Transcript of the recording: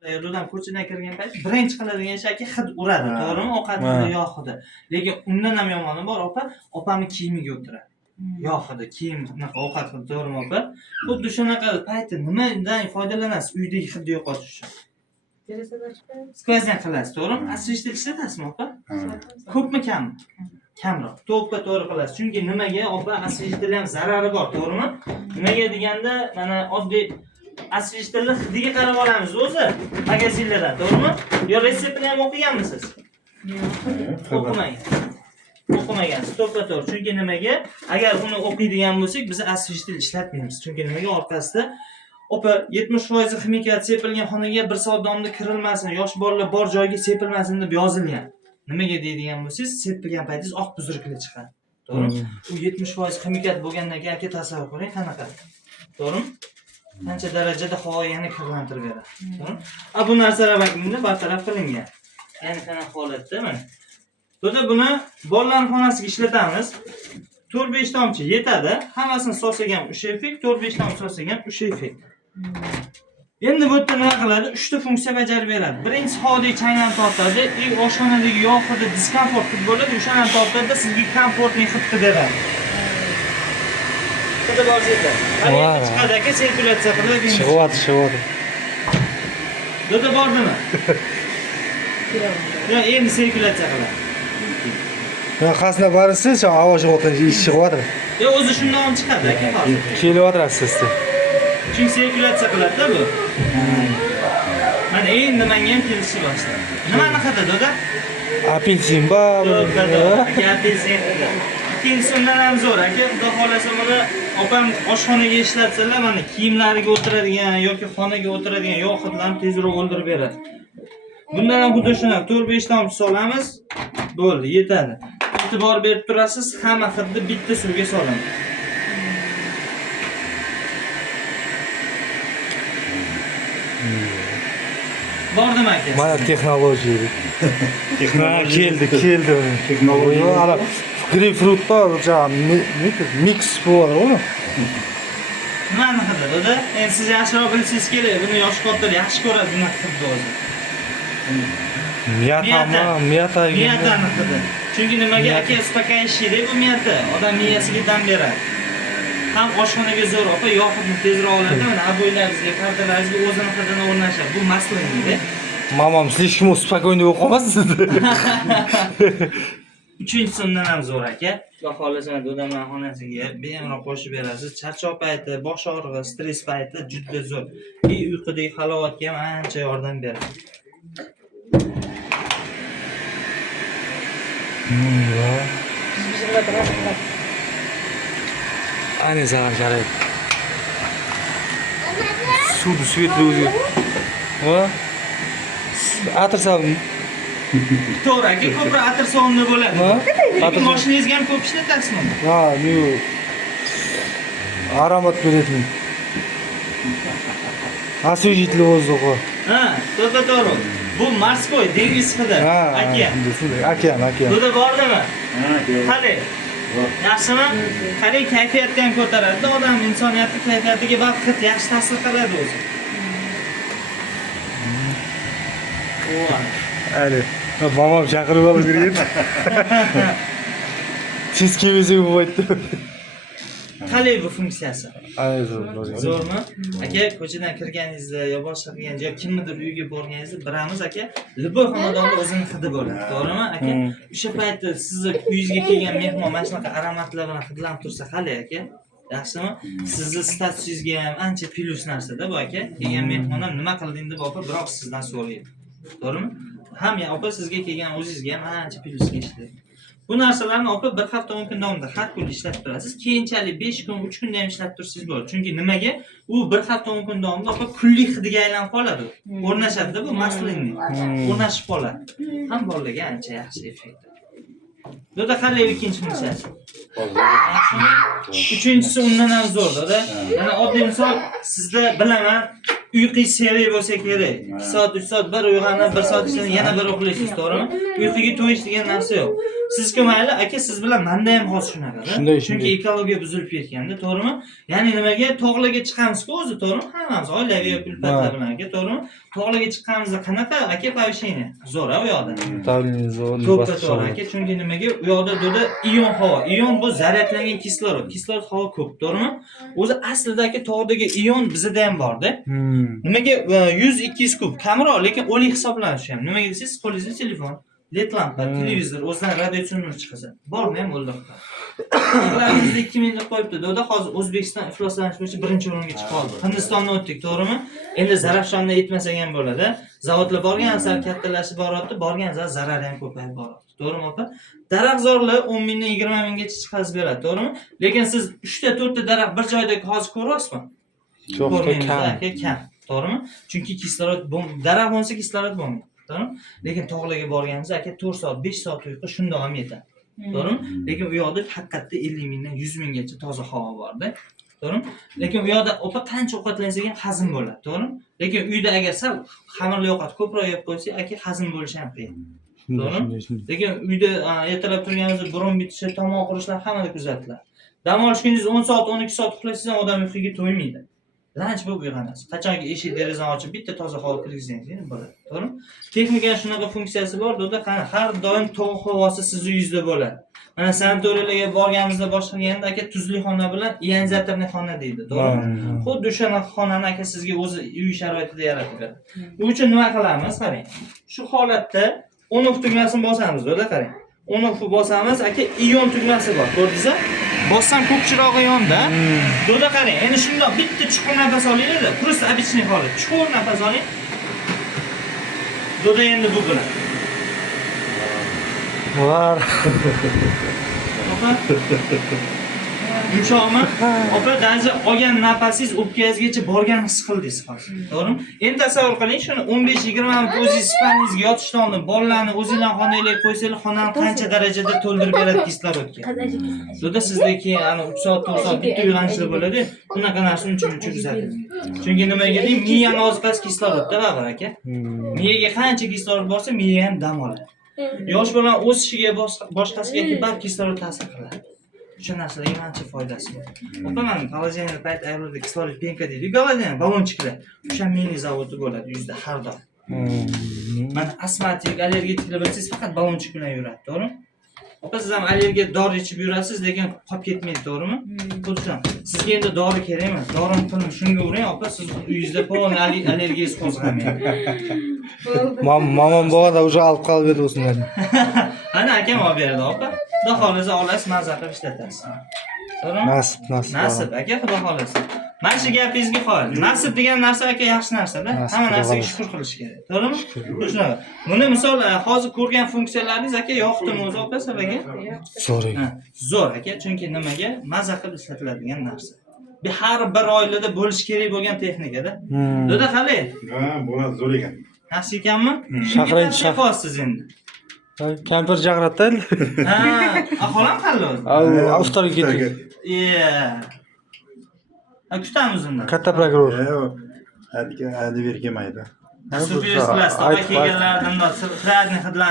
Yo'ldan ko'chadan kirgan payt birinchi qiladigan ish aka hid uradi, to'g'rimi? Ovqatni yog' hidi. Lekin undan ham yomoni bor, opamni kiyimiga o'tiradi. Yog' hidi, kiyim bunaqa ovqat hidi, to'g'rimi opa? Xuddi shunaqa payti nimadan foydalanasiz uydagi hidni yo'qotish uchun? Skvozyan qilasiz, to'g'rimi? Asvishda ishlatasizmi opa? Ko'pmi kammi? Kamroq. To'g'ri qilasiz. Chunki nimaga opa asvishda ham zarari bor, to'g'rimi? Nimaga deganda mana oddiy asvishtirni hidiga qarab olamiz o'zi magazinlardan, to'g'rimi? Yo retseptini ham o'qiganmisiz? O'qimagansiz. To'g'ri. Chunki nimaga? Agar uni o'qiydigan bo'lsak, biz asvishtir ishlatmaymiz. Chunki nimaga? Orqasida opa 70% ximikat sepilgan xonaga 1 soat davomida kirilmasin, yosh bolalar bor joyga sepilmasin deb yozilgan. Nimaga deydigan bo'lsangiz, sepilgan paytingiz oq buzruklar chiqadi. To'g'rimi? U 70% ximikat bo'lgandan keyin aka tasavvur qiling qanaqa. To'g'rimi? Qancha darajada havoyani kirlantirib beradi. To'g'rimi? Bu narsalar vakilini bartaraf qilingan. Ya'ni qanaqa holatda mana. To'da buni bolalar xonasiga ishlatamiz. 4-5 tomchi yetadi. Hammasini solsak ham o'sha effekt, 4-5 tomchi solsak ham o'sha effekt. Endi bu yerda nima qiladi? 3 ta funksiya bajarib beradi. Birinchisi havodagi changlarni tortadi, oshxonadagi yog' hidi diskomfort hid bo'ladi, o'shani tortadi, sizga komfortli hidni beradi. Hidi bor yerda. Mana chiqadi aka, sirkulyatsiya qilib. Chiqyapti. Do'da bordimi? Yo'q, endi sirkulyatsiya qiladi. Ya qasna barisi shu havo chiqyapti, ish chiqyapti. Yo'q, o'zi shundan ham chiqadi aka hozir. Kelyapti sizda. Chunki sirkulyatsiya qiladi-da bu. Mana endi menga ham kelishni boshladi. Nimani qiladi do'da? Apelsin bor. Aka apelsin. Ikkinchisi undan ham zo'r aka. Xudo xolasa buni opam oshxonaga ishlatsalar, mana kiyimlariga o'tiradigan yoki xonaga o'tiradigan yog' hidlarni tezroq o'ldirib beradi. Bundan ham xuddi shunaqa 4-5 tomchi solamiz. Bo'ldi, yetadi. E'tibor berib turasiz, hamma hidni bitta suvga solamiz. Bordimi aka? Mana texnologiya. Keldi. Texnologiya. Ana greypfrutda mix bo'ladi-ku. Nimani qiladi? Endi siz yaxshiroq bilsangiz kerak. Buni yosh kattalar yaxshi ko'radi bunaqa hidni o'zi. Miyatani qiladi. Chunki nimaga aka uspokоящий bu miyata, odam miyasiga dam beradi. Ham oshxonaga zo'r opa, yog' hidni tezroq oladi. Mana aboylaringizga, partalaringizga o'zini hidini o'rnashadi. Bu maslingda. Mamam слишком спокойно bo'lib qolmasin. Uchinchisi undan ham zo'r aka. Xudo xolasa do'daman xonasiga bemalol qo'shib berasiz. Charchoq payti, bosh og'rig'i, stress payti juda zo'r. Uyqudagi halovatga ham ancha yordam beradi. Ani zarar jarayt. Suvni svetli o'zi. Ha? Atir savun. To'g'ri aka, ko'proq atir savunli bo'ladi. Lekin mashinangizga ham ko'p ishlatasizmi? Ha, aromat beradi. Освежитель воздуха. Ha, to'g'ri. Bu morskoy dengiz hidi. Okean. To'da bordimi? Qani? Yaxshimi? Qani kayfiyatni ham ko'taradi. Odam insoniyatni kayfiyatiga vaqt yaxshi ta'sir qiladi o'zi. Ali, mamam chaqirib olib yurgan. Siz kelmasangiz bo'lmaydi. Qalay bu funksiyasi? Zo'rmi? Aka, ko'chadan kirganingizda yo boshqa qilganingizda yo kimnidir uyiga borganingizda biramiz aka, liboy xonadonda o'zining hidi bo'ladi. To'g'rimi aka? O'sha paytda sizni uyingizga kelgan mehmon mana shunaqa aromatlar bilan hidlanib tursa qalay aka? Yaxshimi? Sizni statusingizga ham ancha plyus narsa-da bu aka. Kelgan mehmon ham nima qilding deb opa biroq sizdan so'raydi. To'g'rimi? Ham ya opa sizga kelgan o'zingizga ham ancha plyusga ishlaydi. Bu narsalarni opa bir hafta 10 kun davomida har kun ishlatib turasiz. Keyinchalik 5 kun, 3 kunda ham ishlatib tursangiz bo'ladi. Chunki nimaga? U bir hafta 10 kun davomida opa kulli hidiga aylanib qoladi. O'rnashadi-da bu maslingni. O'rnashib qoladi. Ham bolalarga ancha yaxshi effekt. Doda qanday ikkinchi funksiyasi? Uchinchisi undan ham zo'r doda. Yana oddiy misol sizda bilaman uyqingiz serik bo'lsa kerak. 2 soat 3 soat bir uyg'onib 1 soat ichida yana bir uxlaysiz, to'g'rimi? Uyquga to'yish degan narsa yo'q. Sizga mayli aka siz bilan menda ham hozir shunaqa-da. Chunki ekologiya buzilib ketganda, to'g'rimi? Ya'ni nimaga tog'larga chiqamiz-ku o'zi, to'g'rimi? Hammamiz oilaviy kulfatlar bilan aka, to'g'rimi? Tog'larga chiqqanimizda qanaqa aka повышение? Zo'r u yoqda. Давление zo'r. To'ppa to'g'ri aka, chunki nimaga u yoqda doda ion havo. Ion bu zaryadlangan kislorod. Kislorod havo ko'p, to'g'rimi? O'zi aslida aka tog'dagi ion bizda ham bor-da. Nimaga 100-200 kub kamroq, lekin o'lik hisoblanishi ham. Nimaga desangiz, qo'lingizda telefon, led lampa, televizor, o'zidan radiatsion chiqasa. Bormi ham o'ldirib. Bizda 2000 deb qo'yibdi. Doda hozir O'zbekiston ifloslanish bo'yicha birinchi o'ringa chiqib qoldi. Hindistonni o'tdik, to'g'rimi? Endi Zarafshonda yetmasak ham bo'ladi. Zavodlar borgan sari kattalashib boryapti, borgan sari zarari ham ko'payib boryapti. To'g'rimi opa? Daraxtzorlar 10 mingdan 20 minggacha chiqazib beradi, to'g'rimi? Lekin siz 3 ta 4 ta daraxt bir joyda hozir ko'ryapsizmi? Kam. To'g'rimi? Chunki kislorod daraxt bo'lsa kislorod bo'lmaydi. To'g'rimi? Lekin tog'larga borganimizda aka 4 soat, 5 soat uyqu shundoq ham yetadi. To'g'rimi? Lekin u yoqda haqiqatda 50 mingdan 100 minggacha toza havo bor-da. To'g'rimi? Lekin u yoqda opa qancha ovqatlansangiz ham hazm bo'ladi, to'g'rimi? Lekin uyda agar sal xamirli ovqat ko'proq yeb qo'ysak, aka hazm bo'lishi ham qiyin. To'g'rimi? Lekin uyda ertalab turganimizda burun bitishi, tomoq qurishlar hammada kuzatiladi. Dam olish kuningiz 10 soat, 12 soat uxlaysiz ham odam uyquga to'ymaydi. Lanch bo'lib uyg'onasiz. Qachonki eshik derazani ochib bitta toza havo kirgizsangiz bo'ladi, to'g'rimi? Texnikaning shunaqa funksiyasi bor, doda qani har doim tovuq havosi siz uyingizda bo'ladi. Mana sanatoriyalarga borganimizda boshlaganda aka tuzli xona bilan ionizatorli xona deydi, to'g'rimi? Xuddi o'sha xonani aka sizga o'zi uy sharoitida yaratib beradi. Bu uchun nima qilamiz? Qarang. Shu holatda on off tugmasini bosamiz, doda qarang. On off bosamiz, aka ion tugmasi bor, ko'rdingizmi? Bossam ko'kchirog'i yonda. Doda qarang, endi shundoq bitta chuqur nafas olinglar-da, просто обычный holat. Chuqur nafas oling. Doda endi bu bilan. Var. Opa. Yumshoqmi? Opa, даже olgan nafasingiz o'pkangizgacha borgan his qildingiz hozir. To'g'rimi? Endi tasavvur qiling, shuni 15-20 minut o'zingiz spangizga yotishdan oldin bolalarni o'zingizlar xonangizga qo'ysanglar, xonani qancha darajada to'ldirib beradi kislorodga. Doda sizdagi ana 3 soat, 4 soat bitta uyg'onishlar bo'ladi. Bunaqa narsa uncha kuzatilmaydi. Chunki nimaga deyim, miyani oziqasi kislorodda baribir aka. Miyaga qancha kislorod borsa, miya ham dam oladi. Yosh bola o'sishiga boshqasiga bar kislorod ta'sir qiladi. O'sha narsalarga ancha foydasi bor. Opa, men Gollandiya payt aeroda kislorod penka deydi. Gollandiya balonchiklar. O'sha mini zavodi bo'ladi yuzda har doim. Mana astmatik, allergiklar bilsangiz faqat balonchik bilan yuradi, to'g'rimi? Opa, siz ham allergiya dori ichib yurasiz, lekin qolib ketmaydi, to'g'rimi? Xuddi shunday. Sizga endi dori kerak emas. Dorini pulni shunga uring, opa, siz uyingizda polni allergiyangiz qo'zg'amaydi. Mamam bo'lganda уже olib qolib edi o'sini. Ana akam olib beradi, opa. Xudo xolasa olasiz, mazza qilib ishlatasiz. To'g'rimi? Nasib, aka, xudo xolasa. Mana shu gapingizga qo'yil. Nasib degan narsa aka yaxshi narsa-da. Hamma narsaga shukr qilish kerak. To'g'rimi? Shunaqa. Buni misol hozir ko'rgan funksiyalaringiz aka yoqdimi o'zi opa sizlarga? Zo'r. Zo'r aka, chunki nimaga? Mazza qilib ishlatiladigan narsa. Har bir oilada bo'lish kerak bo'lgan texnikada. Doda qalay? Ha, bo'ladi, zo'r ekan. Yaxshi ekanmi? Shaqirang, shaqirasiz endi. Kampir chaqiradi. Ha, xolam qalay o'zi? Avtoriga ketdi. Kutamiz unda. Katta prokuror. Hadi berkamaydi. Super class, kelganlardan da sirlarni hidlar